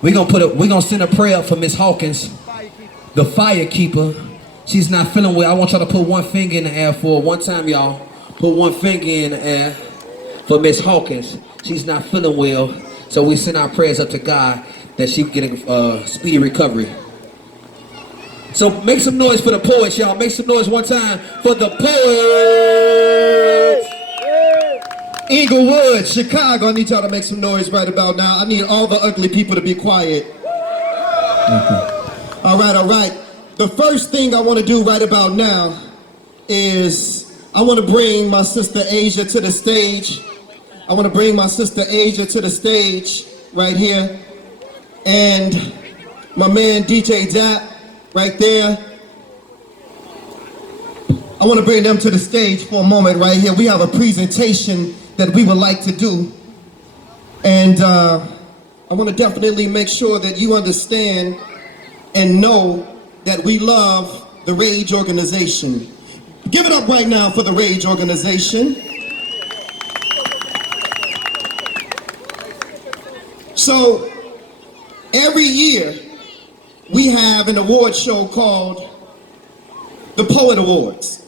We're gonna send a prayer up for Miss Hawkins, the fire keeper. She's not feeling well. I want y'all to put one finger in the air for her. One time, y'all. Put one finger in the air for Miss Hawkins. She's not feeling well. So we send our prayers up to God that she get a speedy recovery. So make some noise for the poets, y'all. Make some noise one time for the poets. Inglewood, Chicago. I need y'all to make some noise right about now. I need all the ugly people to be quiet. All right. The first thing I want to do right about now is I want to bring my sister Asia to the stage. I want to bring my sister Asia to the stage right here. And my man DJ Dap right there. I want to bring them to the stage for a moment right here. We have a presentation that we would like to do. And I want to definitely make sure that you understand and know that we love the R.A.G.E organization. Give it up right now for the R.A.G.E organization. So every year we have an award show called the P.O.E.T Awards,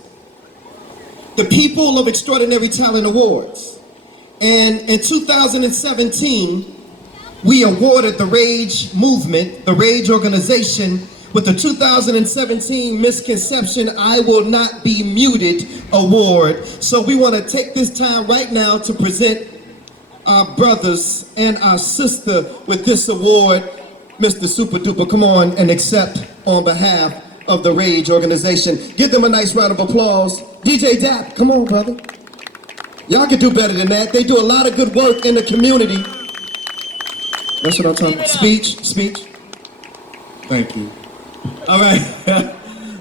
the People of Extraordinary Talent Awards. And in 2017, we awarded the R.A.G.E movement, the R.A.G.E organization, with the 2017 Misconception I Will Not Be Muted Award. So we want to take this time right now to present our brothers and our sister with this award. Mr. Super Duper, come on and accept on behalf of the R.A.G.E organization. Give them a nice round of applause. DJ Dap, come on, brother. Y'all can do better than that. They do a lot of good work in the community. That's what I'm talking about. Speech. Thank you. All right.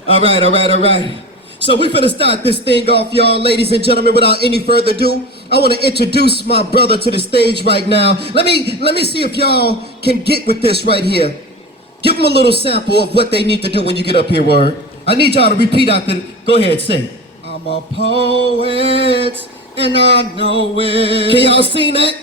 All right. So we're gonna start this thing off, y'all, ladies and gentlemen. Without any further ado, I want to introduce my brother to the stage right now. Let me see if y'all can get with this right here. Give them a little sample of what they need to do when you get up here, word. I need y'all to repeat after. Go ahead, sing. I'm a poet and I know it. Can y'all sing that?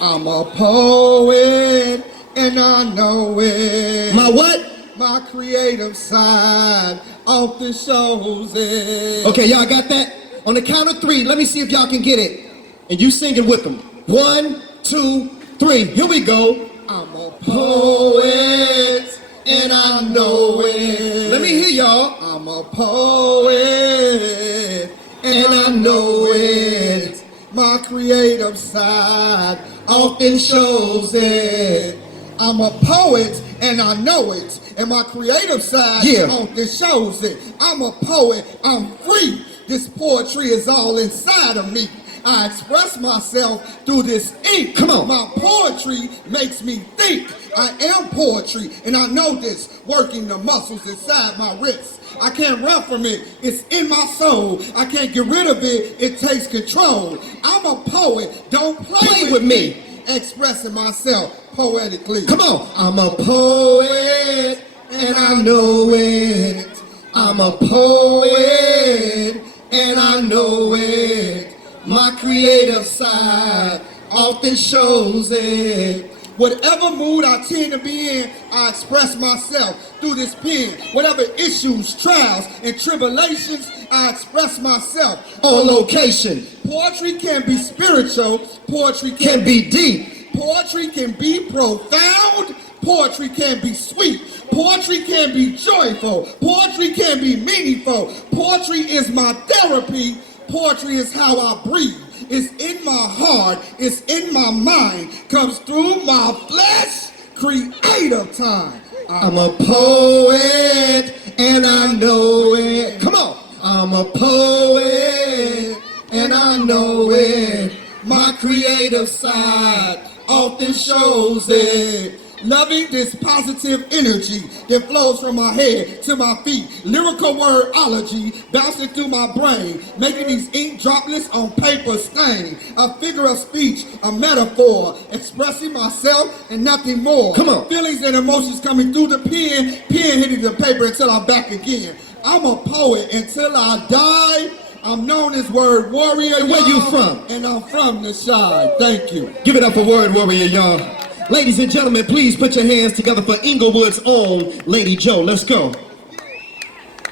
I'm a poet and I know it. My what? My creative side often shows it. Okay, y'all got that? On the count of 3, let me see if y'all can get it. And you singing with them. 1, 2, 3. Here we go. I'm a poet and I know it. Let me hear y'all. I'm a poet and I know it. My creative side often shows it. I'm a poet and I know it. And my creative side often shows it. I'm a poet, I'm free. This poetry is all inside of me. I express myself through this ink. Come on. My poetry makes me think. I am poetry, and I know this, working the muscles inside my wrist. I can't run from it. It's in my soul. I can't get rid of it. It takes control. I'm a poet. Don't play with me. Expressing myself poetically. Come on. I'm a poet, and I know it. I'm a poet, and I know it. My creative side often shows it. Whatever mood I tend to be in, I express myself through this pen. Whatever issues, trials, and tribulations, I express myself on location. Poetry can be spiritual. Poetry can be deep. Poetry can be profound. Poetry can be sweet. Poetry can be joyful. Poetry can be meaningful. Poetry is my therapy. Poetry is how I breathe. It's in my heart. It's in my mind. Comes through my flesh. Creative time. I'm a poet and I know it. Come on. I'm a poet and I know it. My creative side often shows it. Loving this positive energy that flows from my head to my feet. Lyrical wordology bouncing through my brain, making these ink droplets on paper stain. A figure of speech, a metaphor, expressing myself and nothing more. Come on. Feelings and emotions coming through the pen hitting the paper until I'm back again. I'm a poet until I die. I'm known as Word Warrior. And where you from? And I'm from the side. Thank you. Give it up for Word Warrior, y'all. Ladies and gentlemen, please put your hands together for Inglewood's own Lady Joe. Let's go.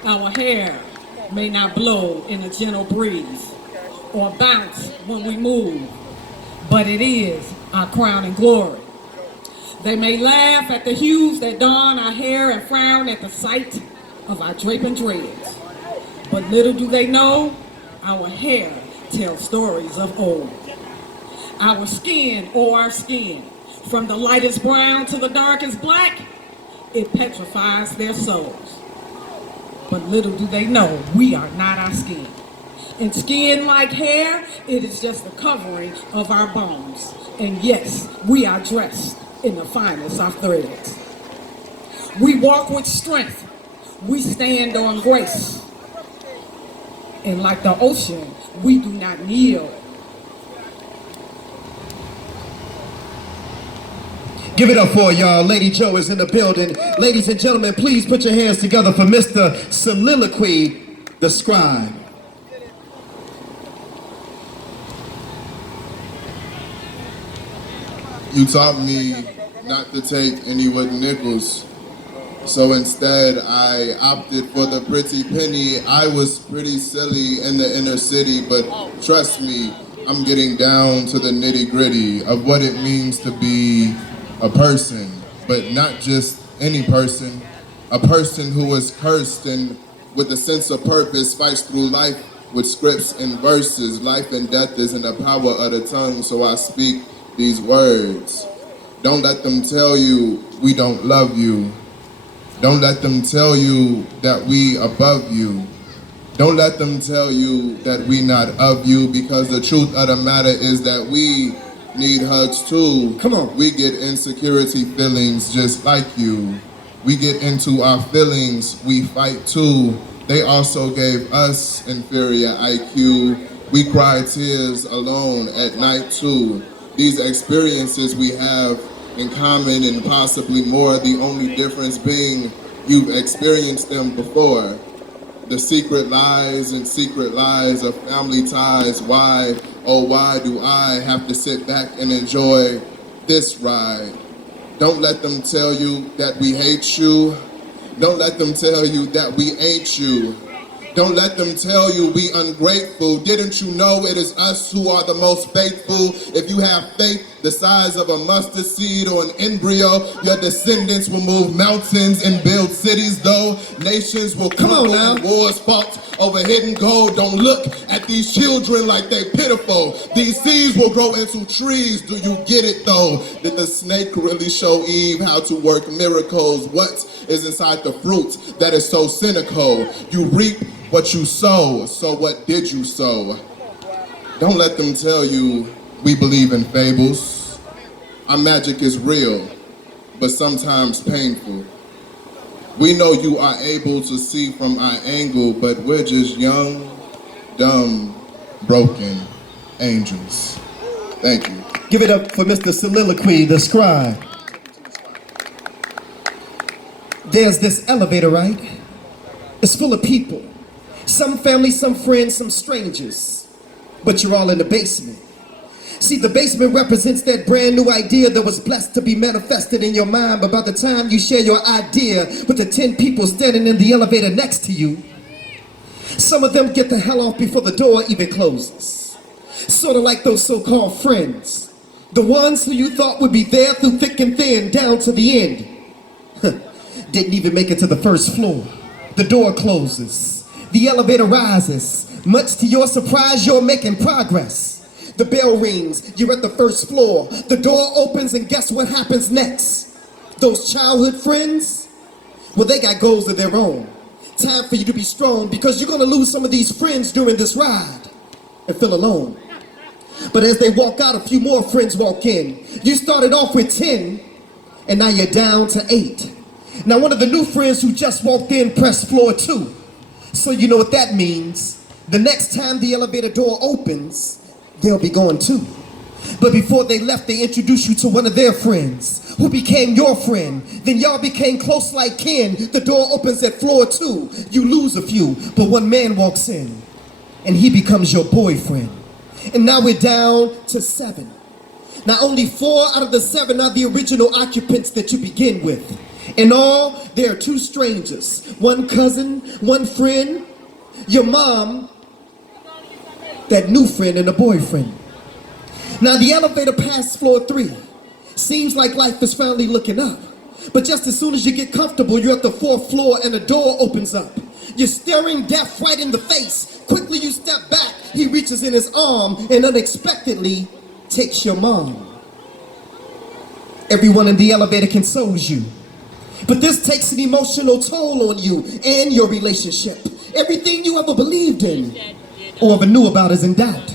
Our hair may not blow in a gentle breeze or bounce when we move, but it is our crown and glory. They may laugh at the hues that don our hair and frown at the sight of our draping dreads. But little do they know, our hair tells stories of old. Our skin, from the lightest brown to the darkest black, it petrifies their souls. But little do they know, we are not our skin. And skin, like hair, it is just the covering of our bones. And yes, we are dressed in the finest of threads. We walk with strength. We stand on grace. And like the ocean, we do not kneel. Give it up for y'all. Lady Joe is in the building. Ladies and gentlemen, please put your hands together for Mr. Soliloquy, the scribe. You taught me not to take any wooden nickels. So instead, I opted for the pretty penny. I was pretty silly in the inner city, but trust me, I'm getting down to the nitty-gritty of what it means to be a person, but not just any person. A person who is cursed and with a sense of purpose fights through life with scripts and verses. Life and death is in the power of the tongue, so I speak these words. Don't let them tell you we don't love you. Don't let them tell you that we above you. Don't let them tell you that we not of you, because the truth of the matter is that we need hugs too. Come on. We get insecurity feelings just like you. We get into our feelings, we fight too. They also gave us inferior IQ. We cry tears alone at night too. These experiences we have in common and possibly more, the only difference being you've experienced them before. The secret lies and secret lies of family ties. Why, oh why do I have to sit back and enjoy this ride? Don't let them tell you that we hate you. Don't let them tell you that we ain't you. Don't let them tell you we ungrateful. Didn't you know it is us who are the most faithful? If you have faith the size of a mustard seed or an embryo, your descendants will move mountains and build cities, though nations will crumble and wars fought over hidden gold. Don't look at these children like they pitiful. These seeds will grow into trees. Do you get it though? Did the snake really show Eve how to work miracles? What is inside the fruit that is so cynical? You reap what you sow, so what did you sow? Don't let them tell you we believe in fables. Our magic is real, but sometimes painful. We know you are able to see from our angle, but we're just young, dumb, broken angels. Thank you. Give it up for Mr. Soliloquy, the scribe. There's this elevator, right? It's full of people. Some family, some friends, some strangers. But you're all in the basement. See, the basement represents that brand new idea that was blessed to be manifested in your mind. But by the time you share your idea with the 10 people standing in the elevator next to you, some of them get the hell off before the door even closes. Sort of like those so-called friends. The ones who you thought would be there through thick and thin, down to the end. Didn't even make it to the first floor. The door closes. The elevator rises. Much to your surprise, you're making progress. The bell rings, you're at the first floor. The door opens and guess what happens next? Those childhood friends? Well, they got goals of their own. Time for you to be strong because you're gonna lose some of these friends during this ride and feel alone. But as they walk out, a few more friends walk in. You started off with 10 and now you're down to 8. Now one of the new friends who just walked in pressed floor 2. So you know what that means. The next time the elevator door opens, they'll be going too. But before they left, they introduced you to one of their friends who became your friend. Then y'all became close like kin. The door opens at floor 2. You lose a few, but one man walks in and he becomes your boyfriend. And now we're down to 7. Now only 4 out of the 7 are the original occupants that you begin with. In all, there are 2 strangers, 1 cousin, 1 friend, your mom, that new friend and a boyfriend. Now the elevator passed floor 3. Seems like life is finally looking up. But just as soon as you get comfortable, you're at the 4th floor and a door opens up. You're staring death right in the face. Quickly you step back, he reaches in his arm and unexpectedly takes your mom. Everyone in the elevator consoles you. But this takes an emotional toll on you and your relationship. Everything you ever believed in or ever knew about is in doubt.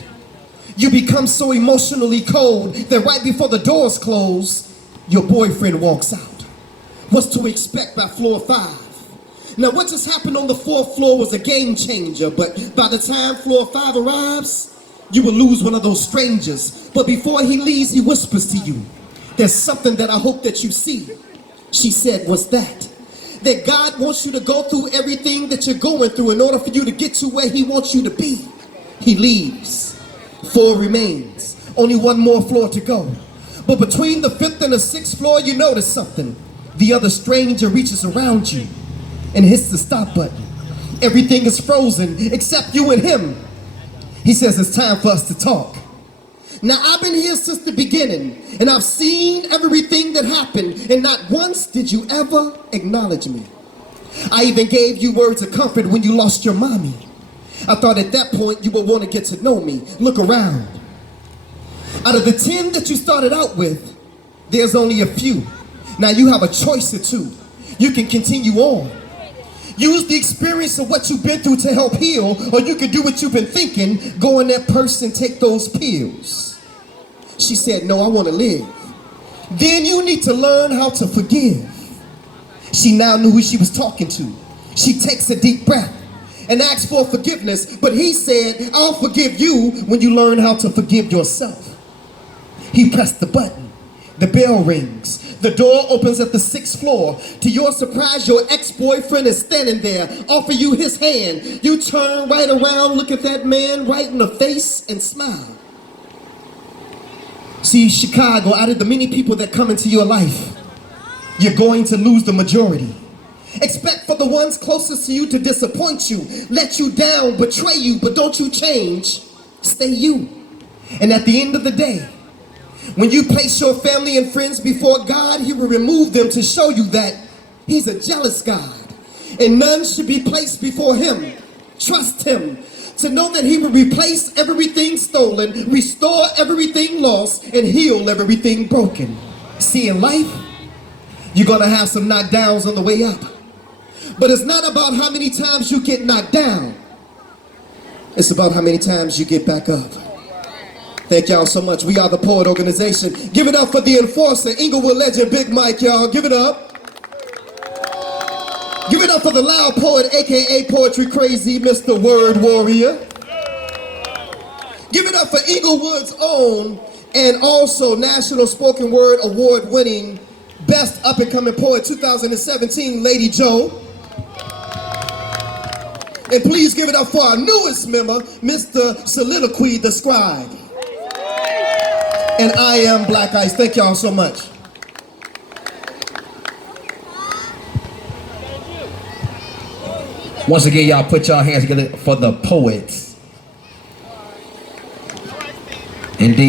You become so emotionally cold that right before the doors close, your boyfriend walks out. What's to expect by floor 5? Now what just happened on the 4th floor was a game changer, but by the time floor 5 arrives, you will lose one of those strangers. But before he leaves, he whispers to you, "There's something that I hope that you see." She said, "What's that?" That God wants you to go through everything that you're going through in order for you to get to where he wants you to be. He leaves. 4 remains. Only 1 more floor to go. But between the 5th and the 6th floor, you notice something. The other stranger reaches around you and hits the stop button. Everything is frozen except you and him. He says, "It's time for us to talk." Now I've been here since the beginning and I've seen everything that happened, and not once did you ever acknowledge me. I even gave you words of comfort when you lost your mommy. I thought at that point you would want to get to know me. Look around. Out of the 10 that you started out with, there's only a few. Now you have a choice or 2. You can continue on. Use the experience of what you've been through to help heal, or you can do what you've been thinking, go in that purse and take those pills. She said, "No, I want to live." Then you need to learn how to forgive. She now knew who she was talking to. She takes a deep breath and asks for forgiveness, but he said, "I'll forgive you when you learn how to forgive yourself." He pressed the button. The bell rings. The door opens at the 6th floor. To your surprise, your ex-boyfriend is standing there, offer you his hand. You turn right around, look at that man right in the face and smile. See, Chicago, out of the many people that come into your life, you're going to lose the majority. Expect for the ones closest to you to disappoint you, let you down, betray you, but don't you change. Stay you. And at the end of the day, when you place your family and friends before God, he will remove them to show you that he's a jealous God, and none should be placed before him. Trust him to know that he will replace everything stolen, restore everything lost, and heal everything broken. See, in life, you're gonna have some knockdowns on the way up. But it's not about how many times you get knocked down. It's about how many times you get back up. Thank y'all so much. We are the P.O.E.T organization. Give it up for the enforcer, Inglewood legend, Big Mike, y'all. Give it up. Give it up for the loud poet, aka Poetry Crazy, Mr. Word Warrior. Give it up for Inglewood's own and also National Spoken Word Award winning Best Up and Coming Poet 2017, Lady Joe. And please give it up for our newest member, Mr. Soliloquy the Scribe. And I am Black Ice. Thank y'all so much. Once again, y'all put y'all hands together for the poets. Indeed.